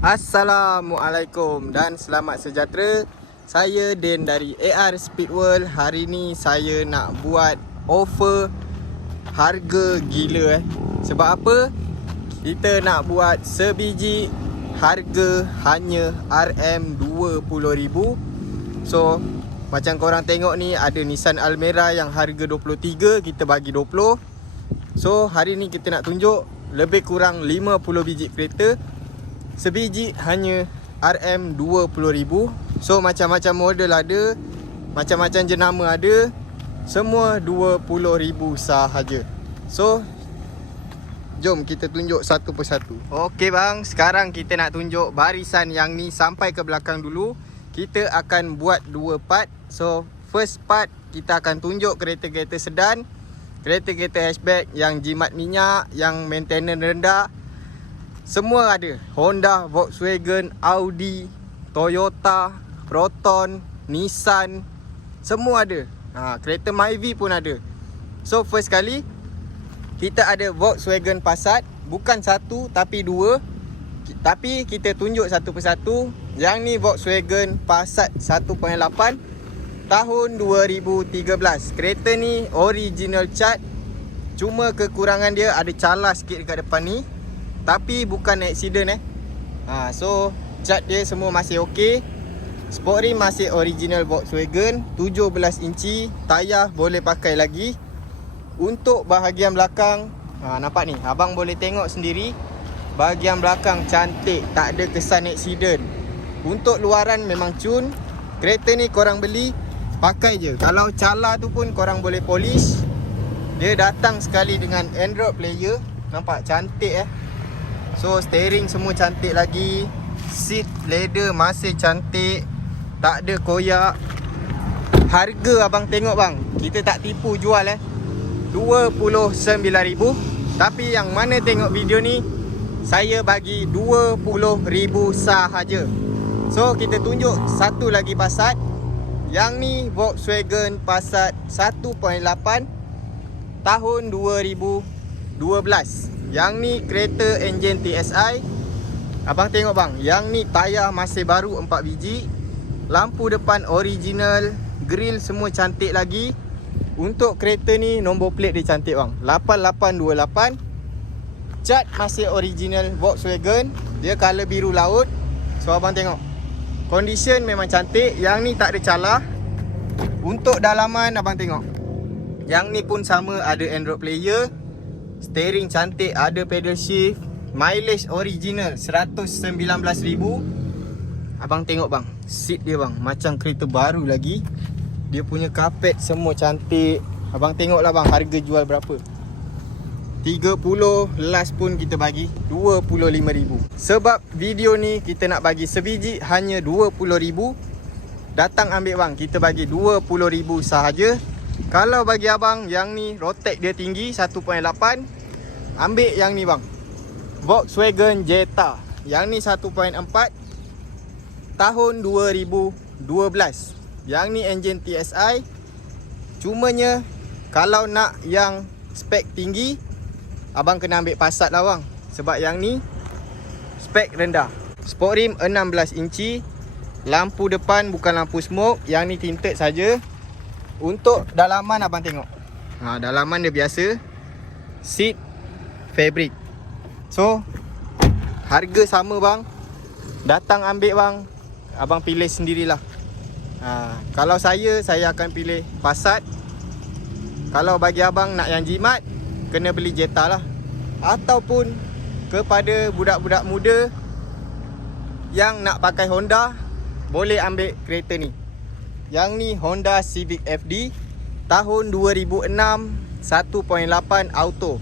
Assalamualaikum dan selamat sejahtera. Saya Den dari AR Speedworld. Hari ni saya nak buat offer harga gila Sebab apa? Kita nak buat sebiji harga hanya RM20,000. So macam korang tengok ni, ada Nissan Almera yang harga 23, kita bagi 20. So hari ni kita nak tunjuk lebih kurang 50 biji kereta. Sebiji hanya RM20,000. So macam-macam model ada, macam-macam jenama ada. Semua RM20,000 sahaja. So jom kita tunjuk satu persatu. Okey bang, sekarang kita nak tunjuk barisan yang ni sampai ke belakang dulu. Kita akan buat dua part. So first part kita akan tunjuk kereta-kereta sedan, kereta-kereta hatchback yang jimat minyak, yang maintenance rendah. Semua ada. Honda, Volkswagen, Audi, Toyota, Proton, Nissan, semua ada. Kereta Myvi pun ada. So first kali kita ada Volkswagen Passat. Bukan satu tapi dua, tapi kita tunjuk satu persatu. Yang ni Volkswagen Passat 1.8 tahun 2013. Kereta ni original cat. Cuma kekurangan dia ada calar sikit dekat depan ni, tapi bukan accident So cat dia semua masih okey. Sport rim masih original Volkswagen, 17 inci. Tayar boleh pakai lagi. Untuk bahagian belakang, nampak ni, abang boleh tengok sendiri. Bahagian belakang cantik, tak ada kesan accident. Untuk luaran memang cun. Kereta ni korang beli, pakai je. Kalau calar tu pun korang boleh polish. Dia datang sekali dengan Android player. Nampak cantik So steering semua cantik lagi. Seat leather masih cantik, tak ada koyak. Harga abang tengok bang, kita tak tipu jual RM29,000. Tapi yang mana tengok video ni, saya bagi RM20,000 sahaja. So kita tunjuk satu lagi Passat. Yang ni Volkswagen Passat 1.8 tahun 2012. Yang ni kereta enjin TSI. Abang tengok bang, yang ni tayar masih baru 4 biji. Lampu depan original, grill semua cantik lagi. Untuk kereta ni nombor plate dia cantik bang, 8828. Cat masih original Volkswagen. Dia color biru laut. So abang tengok, condition memang cantik. Yang ni tak ada calar. Untuk dalaman abang tengok, yang ni pun sama, ada Android player. Steering cantik, ada pedal shift. Mileage original 119,000. Abang tengok bang, seat dia bang macam kereta baru lagi. Dia punya karpet semua cantik. Abang tengoklah bang, harga jual berapa? 30, last pun kita bagi RM25,000. Sebab video ni kita nak bagi sebiji hanya RM20,000. Datang ambil bang, kita bagi RM20,000 sahaja. Kalau bagi abang yang ni rotek dia tinggi 1.8, ambil yang ni bang, Volkswagen Jetta. Yang ni 1.4 tahun 2012. Yang ni enjin TSI. Cumanya kalau nak yang spek tinggi, abang kena ambil Passat lah bang. Sebab yang ni spek rendah. Sport rim 16 inci. Lampu depan bukan lampu smoke. Yang ni tinted saja. Untuk dalaman abang tengok, dalaman dia biasa. Seat fabric. So harga sama bang. Datang ambil bang, abang pilih sendirilah. Kalau saya akan pilih Passat. Kalau bagi abang nak yang jimat, kena beli Jetta lah. Ataupun kepada budak-budak muda yang nak pakai Honda, boleh ambil kereta ni. Yang ni Honda Civic FD tahun 2006, 1.8 auto.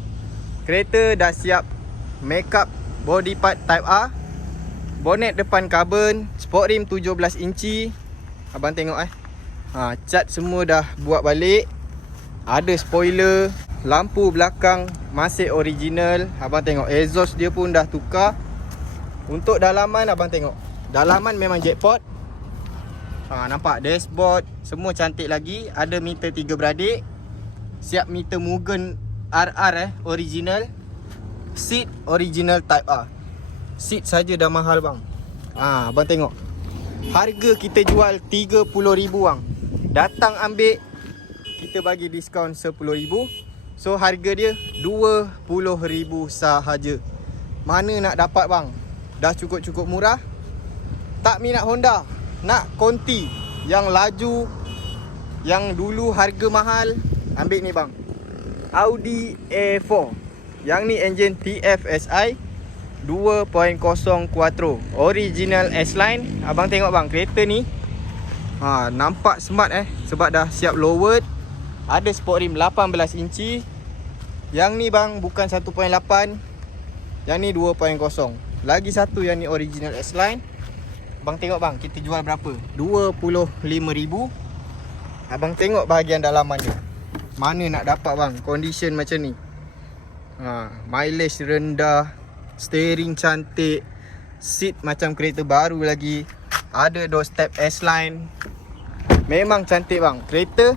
Kereta dah siap make up body part type A. Bonnet depan carbon, sport rim 17 inci. Abang tengok cat semua dah buat balik. Ada spoiler. Lampu belakang masih original. Abang tengok exhaust dia pun dah tukar. Untuk dalaman abang tengok, dalaman memang jackpot. Nampak dashboard semua cantik lagi. Ada meter 3 beradik. Siap meter Mugen RR original. Seat original type A. Seat saja dah mahal bang. Abang tengok. Harga kita jual 30,000 bang. Datang ambil, kita bagi diskaun 10,000. So harga dia 20,000 sahaja. Mana nak dapat bang? Dah cukup-cukup murah. Tak minat Honda, nak konti yang laju, yang dulu harga mahal, ambil ni bang, Audi A4. Yang ni enjin TFSI 2.0 Quattro, original S-Line. Abang tengok bang, kereta ni nampak smart sebab dah siap lowered. Ada sport rim 18 inci. Yang ni bang bukan 1.8, yang ni 2.0. Lagi satu yang ni original S-Line. Abang tengok bang, kita jual berapa? 25,000. Abang tengok bahagian dalaman dia. Mana nak dapat bang condition macam ni? Mileage rendah, steering cantik, seat macam kereta baru lagi, ada doorstep S-Line. Memang cantik bang. Kereta,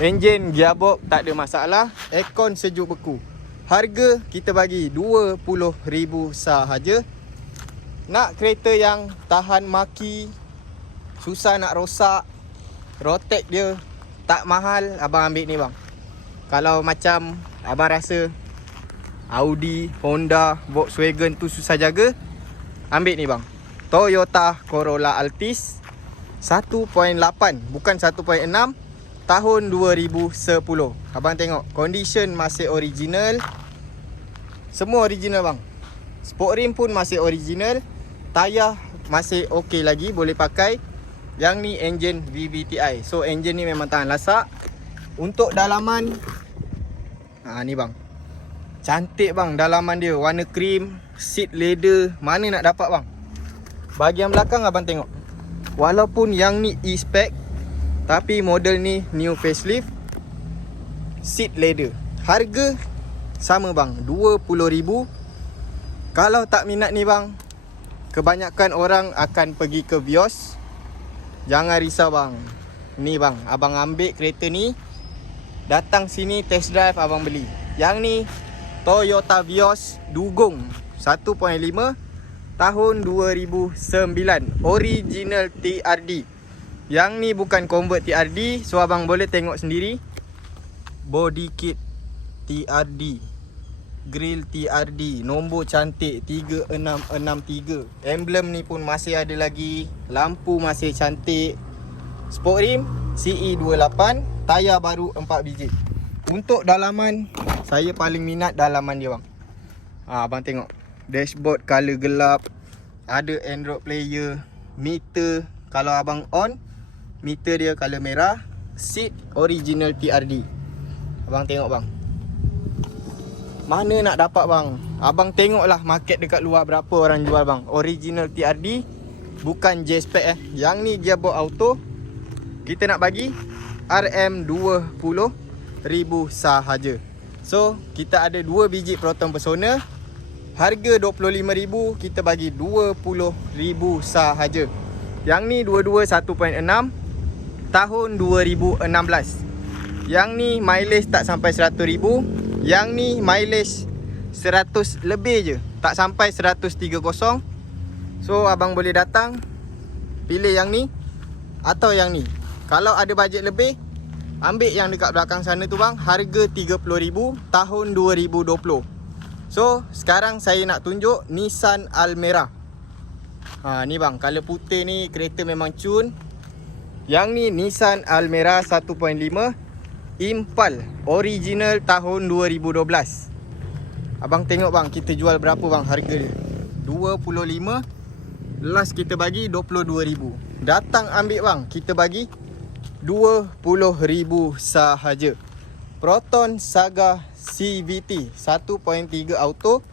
enjin, gearbox tak ada masalah, aircon sejuk beku. Harga kita bagi 20,000 sahaja. Nak kereta yang tahan maki, susah nak rosak, rotek dia tak mahal, abang ambil ni bang. Kalau macam abang rasa Audi, Honda, Volkswagen tu susah jaga, ambil ni bang, Toyota Corolla Altis 1.8, bukan 1.6, tahun 2010. Abang tengok, condition masih original. Semua original bang. Sport rim pun masih original. Tayar masih okey lagi, boleh pakai. Yang ni enjin VVTi. So enjin ni memang tahan lasak. Untuk dalaman, ni bang, cantik bang dalaman dia, warna krim, seat leather. Mana nak dapat bang? Bahagian belakang abang tengok, walaupun yang ni e-spec, tapi model ni new facelift, seat leather. Harga sama bang, 20,000. Kalau tak minat ni bang, kebanyakan orang akan pergi ke Vios. Jangan risau bang. Ni bang, abang ambil kereta ni, datang sini test drive, abang beli. Yang ni Toyota Vios Dugong 1.5, tahun 2009, original TRD. Yang ni bukan convert TRD, so abang boleh tengok sendiri. Body kit TRD, grill TRD, nombor cantik 3663. Emblem ni pun masih ada lagi, lampu masih cantik. Sport rim CE28, tayar baru 4 biji. Untuk dalaman, saya paling minat dalaman dia bang. Abang tengok, dashboard color gelap, ada Android player, meter, kalau abang on, meter dia color merah. Seat original TRD. Abang tengok bang, mana nak dapat bang? Abang tengoklah market dekat luar berapa orang jual bang. Original TRD, bukan J-Spec Yang ni gearbox auto. Kita nak bagi RM20,000 sahaja. So kita ada 2 biji Proton Persona. Harga 25,000, kita bagi 20,000 sahaja. Yang ni dua-dua 1.6, tahun 2016. Yang ni mileage tak sampai 100,000. Yang ni mileage 100 lebih je, tak sampai 130. So abang boleh datang, pilih yang ni atau yang ni. Kalau ada bajet lebih, ambil yang dekat belakang sana tu bang. Harga 30,000, tahun 2020. So sekarang saya nak tunjuk Nissan Almera. Ni bang, color putih ni, kereta memang cun. Yang ni Nissan Almera 1.5 Impal, original tahun 2012. Abang tengok bang, kita jual berapa bang harga dia? 25. Last kita bagi 22,000. Datang ambil bang, kita bagi 20,000 sahaja. Proton Saga CVT 1.3 auto,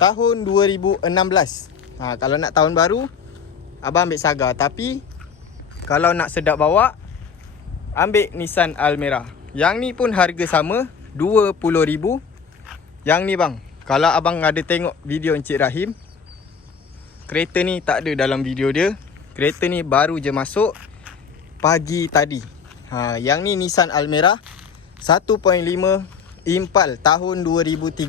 tahun 2016. Kalau nak tahun baru, abang ambil Saga. Tapi kalau nak sedap bawa, ambil Nissan Almera. Yang ni pun harga sama, 20,000. Yang ni bang, kalau abang ada tengok video Encik Rahim, kereta ni tak ada dalam video dia. Kereta ni baru je masuk pagi tadi. Yang ni Nissan Almera 1.5 Impal, tahun 2013.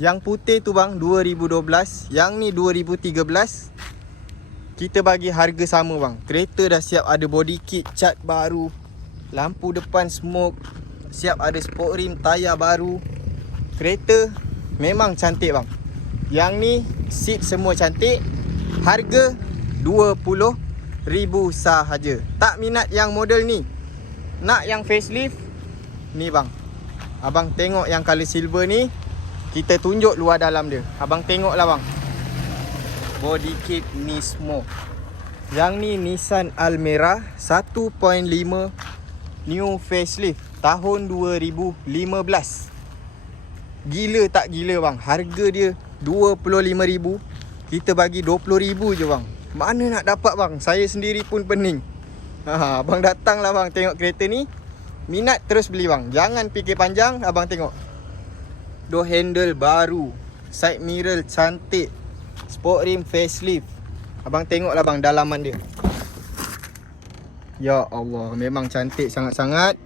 Yang putih tu bang 2012, yang ni 2013. Kita bagi harga sama bang. Kereta dah siap ada body kit, cat baru, lampu depan smoke, siap ada sport rim, tayar baru. Kereta memang cantik bang. Yang ni seat semua cantik. Harga 20,000 sahaja. Tak minat yang model ni, nak yang facelift, ni bang. Abang tengok yang color silver ni, kita tunjuk luar dalam dia. Abang tengok lah bang. Body kit Nismo. Yang ni Nissan Almera 1.5 new facelift tahun 2015. Gila tak gila bang. Harga dia 25,000. Kita bagi 20,000 je bang. Mana nak dapat bang? Saya sendiri pun pening. Abang datang lah bang tengok kereta ni. Minat terus beli bang. Jangan fikir panjang. Abang tengok door handle baru, side mirror cantik, sport rim facelift. Abang tengok lah bang dalaman dia. Ya Allah, memang cantik sangat-sangat.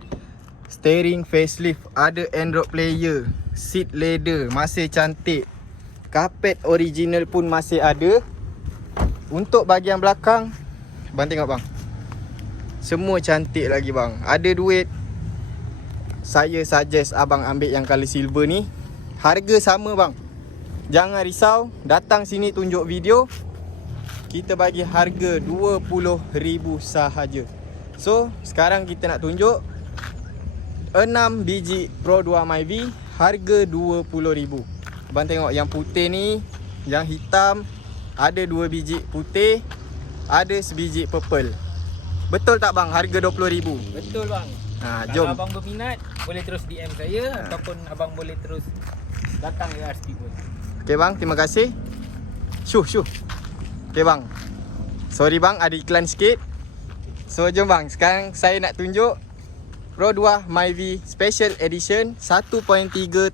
Steering facelift, ada Android player, seat leather masih cantik, karpet original pun masih ada. Untuk bahagian belakang, abang tengok bang, semua cantik lagi bang. Ada duit, saya suggest abang ambil yang color silver ni. Harga sama bang. Jangan risau, datang sini tunjuk video. Kita bagi harga 20,000 sahaja. So, sekarang kita nak tunjuk 6 biji Pro 2 Myvi, harga 20,000. Abang tengok yang putih ni, yang hitam, ada 2 biji putih, ada sebiji purple. Betul tak bang, harga 20,000? Betul bang. Jom. Kalau abang berminat, boleh terus DM saya ataupun abang boleh terus datang ke AR Speedworld. Okay bang, terima kasih. Syuh. Okay bang, sorry bang ada iklan sikit. So jom bang, sekarang saya nak tunjuk Pro 2 Myvi Special Edition 1.3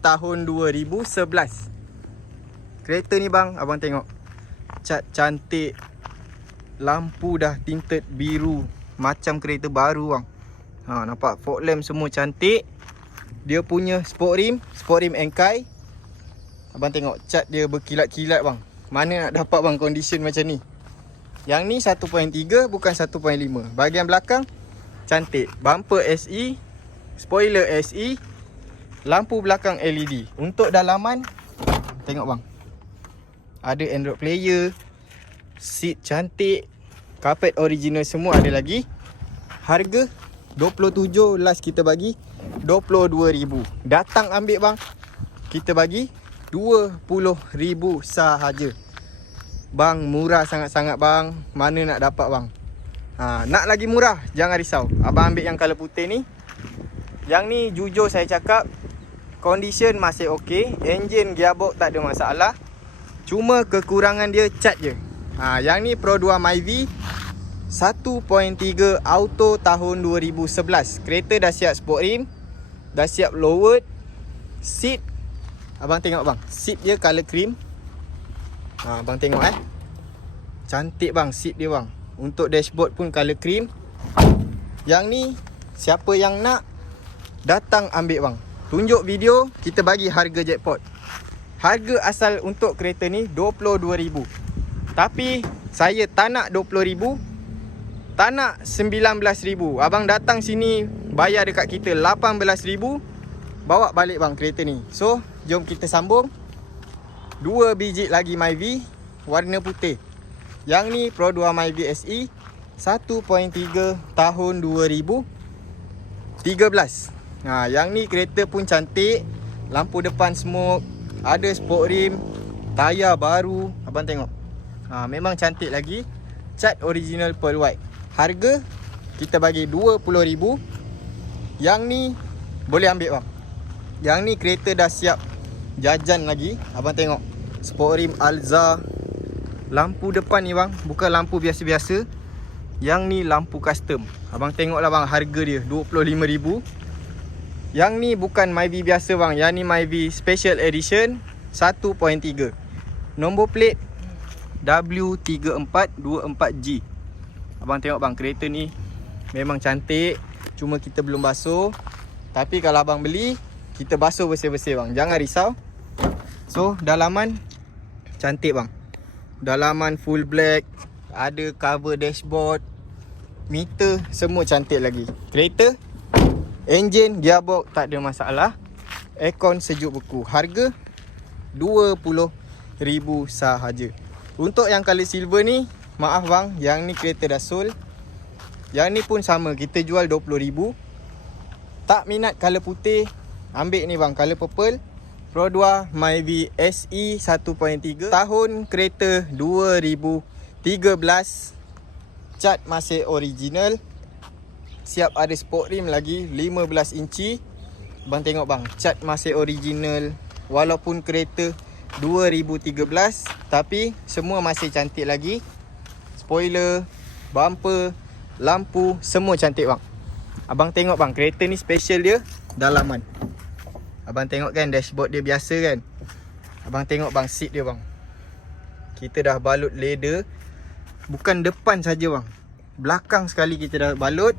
tahun 2011. Kereta ni bang, abang tengok, cat cantik, lampu dah tinted biru, macam kereta baru bang. Nampak fog lamp semua cantik. Dia punya sport rim Enkai. Abang tengok cat dia berkilat-kilat bang. Mana nak dapat bang condition macam ni. Yang ni 1.3 bukan 1.5. Bahagian belakang cantik. Bumper SE, spoiler SE, lampu belakang LED. Untuk dalaman, tengok bang, ada Android player, seat cantik, karpet original semua ada lagi. Harga 27, last kita bagi 22,000. Datang ambil bang. Kita bagi 20,000 sahaja. Bang, murah sangat-sangat bang. Mana nak dapat bang? Nak lagi murah, jangan risau. Abang ambil yang color putih ni. Yang ni jujur saya cakap, condition masih okey. Enjin, gearbox tak ada masalah. Cuma kekurangan dia cat je. Yang ni Pro 2 Myvi 1.3 auto tahun 2011. Kereta dah siap sport rim, dah siap lowered. Seat, abang tengok bang, seat dia color cream. Abang tengok cantik bang seat dia bang. Untuk dashboard pun color cream. Yang ni siapa yang nak, datang ambil bang. Tunjuk video, kita bagi harga jackpot. Harga asal untuk kereta ni 22,000. Tapi saya tak nak 20,000, tak nak 19,000. Abang datang sini bayar dekat kita 18,000, bawa balik bang kereta ni. So jom kita sambung. 2 biji lagi Myvi warna putih. Yang ni Pro 2 Myvi SE 1.3 tahun 2013. Yang ni kereta pun cantik. Lampu depan smoke, ada sport rim, tayar baru. Abang tengok, memang cantik lagi. Cat original pearl white. Harga kita bagi 20,000. Yang ni boleh ambil bang. Yang ni kereta dah siap jajan lagi. Abang tengok, sport rim Alza. Lampu depan ni bang, bukan lampu biasa-biasa. Yang ni lampu custom. Abang tengoklah bang, harga dia 25,000. Yang ni bukan Myvi biasa bang. Yang ni Myvi Special Edition 1.3. Nombor plate W3424G. Abang tengok bang, kereta ni memang cantik. Cuma kita belum basuh. Tapi kalau abang beli, kita basuh bersih-bersih bang. Jangan risau. So dalaman cantik bang. Dalaman full black, ada cover dashboard, meter semua cantik lagi. Kereta, enjin, gearbox tak ada masalah. Aircon sejuk beku. Harga RM20,000 sahaja. Untuk yang color silver ni, maaf bang, yang ni kereta dah sold. Yang ni pun sama, kita jual RM20,000. Tak minat color putih, ambil ni bang, color purple. Pro 2 Myvi SE 1.3, tahun kereta 2013. Cat masih original. Siap ada sport rim lagi 15 inci. Bang tengok bang, cat masih original. Walaupun kereta 2013, tapi semua masih cantik lagi. Spoiler, bumper, lampu semua cantik bang. Abang tengok bang, kereta ni special dia dalaman. Abang tengok kan dashboard dia biasa kan. Abang tengok bang seat dia bang. Kita dah balut leather. Bukan depan saja bang, belakang sekali kita dah balut.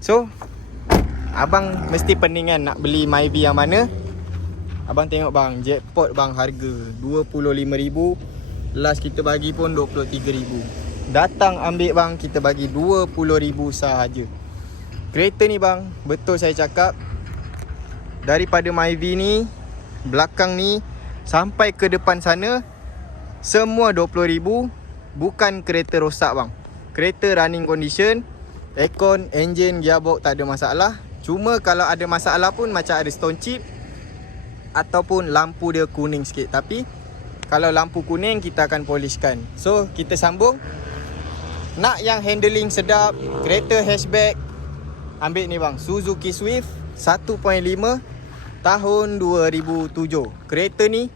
So abang mesti pening kan nak beli Myvi yang mana. Abang tengok bang, jackpot bang, harga RM25,000. Last kita bagi pun RM23,000. Datang ambil bang, kita bagi RM20,000 sahaja. Kereta ni bang, betul saya cakap, daripada Myvi ni, belakang ni sampai ke depan sana, semua RM20,000. Bukan kereta rosak bang. Kereta running condition. Aircon, enjin, gearbox tak ada masalah. Cuma kalau ada masalah pun macam ada stone chip ataupun lampu dia kuning sikit. Tapi kalau lampu kuning kita akan polishkan. So kita sambung. Nak yang handling sedap, kereta hatchback, ambil ni bang, Suzuki Swift 1.5 tahun 2007. Kereta ni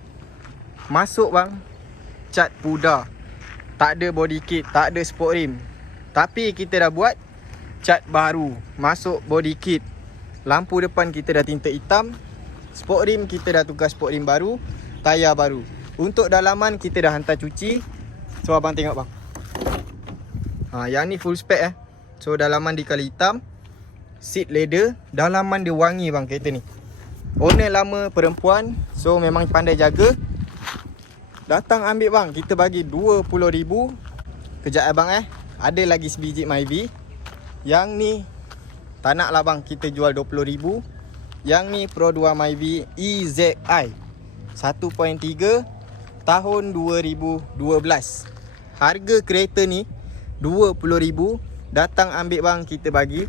masuk bang, cat pudar, tak ada body kit, tak ada sport rim. Tapi kita dah buat cat baru, masuk body kit. Lampu depan kita dah tinta hitam. Sport rim kita dah tukar sport rim baru, tayar baru. Untuk dalaman kita dah hantar cuci. So abang tengok bang, yang ni full spec So dalaman di kali hitam, seat leather, dalaman dia wangi bang kereta ni. Owner lama, perempuan, so memang pandai jaga. Datang ambil bang, kita bagi RM20,000. Kejap abang ada lagi sebiji Myvi. Yang ni tak nak lah bang, kita jual RM20,000. Yang ni Pro 2 Myvi EZI 1.3 tahun 2012. Harga kereta ni RM20,000. Datang ambil bang, kita bagi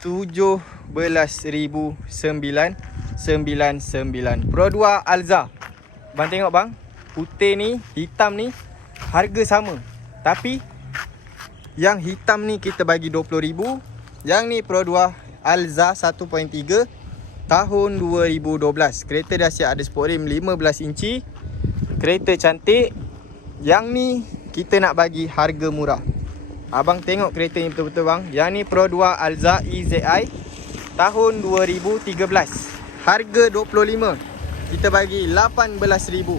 RM17,999. Pro 2 Alza. Bang tengok bang, putih ni, hitam ni harga sama. Tapi yang hitam ni kita bagi RM20,000. Yang ni Pro 2 Alza 1.3 tahun 2012. Kereta dah siap ada sport rim 15 inci. Kereta cantik. Yang ni kita nak bagi harga murah. Abang tengok kereta ni betul-betul bang. Yang ni Pro 2 Alza EZI tahun 2013. Harga RM25,000. Kita bagi RM18,000.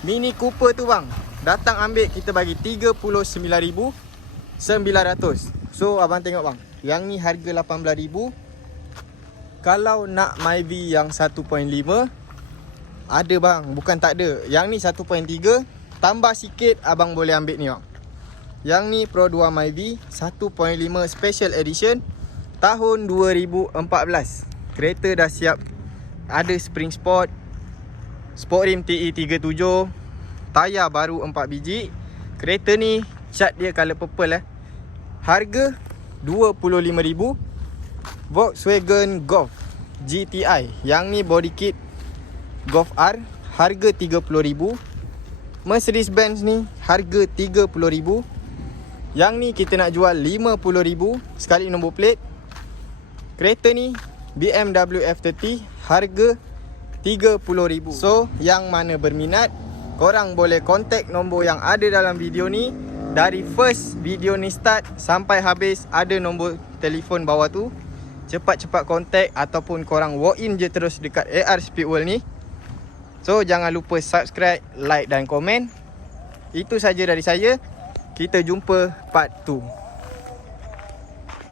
Mini Cooper tu bang, datang ambil kita bagi RM39,900. So abang tengok bang, yang ni harga RM18,000. Kalau nak Myvi yang 1.5 ada bang, bukan tak ada. Yang ni 1.3, tambah sikit abang boleh ambil ni bang. Yang ni Pro 2 Myvi 1.5 Special Edition tahun 2014. Kereta dah siap ada spring sport, sport rim TE37, tayar baru 4 biji. Kereta ni cat dia color purple Harga RM25,000. Volkswagen Golf GTI, yang ni body kit Golf R, harga RM30,000. Mercedes Benz ni harga RM30,000. Yang ni kita nak jual RM50,000 sekali nombor plate. Kereta ni BMW F30, harga RM30,000. So yang mana berminat, korang boleh kontak nombor yang ada dalam video ni. Dari first video ni start sampai habis ada nombor telefon bawah tu. Cepat-cepat kontak ataupun korang walk in je terus dekat AR Speedworld ni. So jangan lupa subscribe, like dan komen. Itu saja dari saya. Kita jumpa part 2.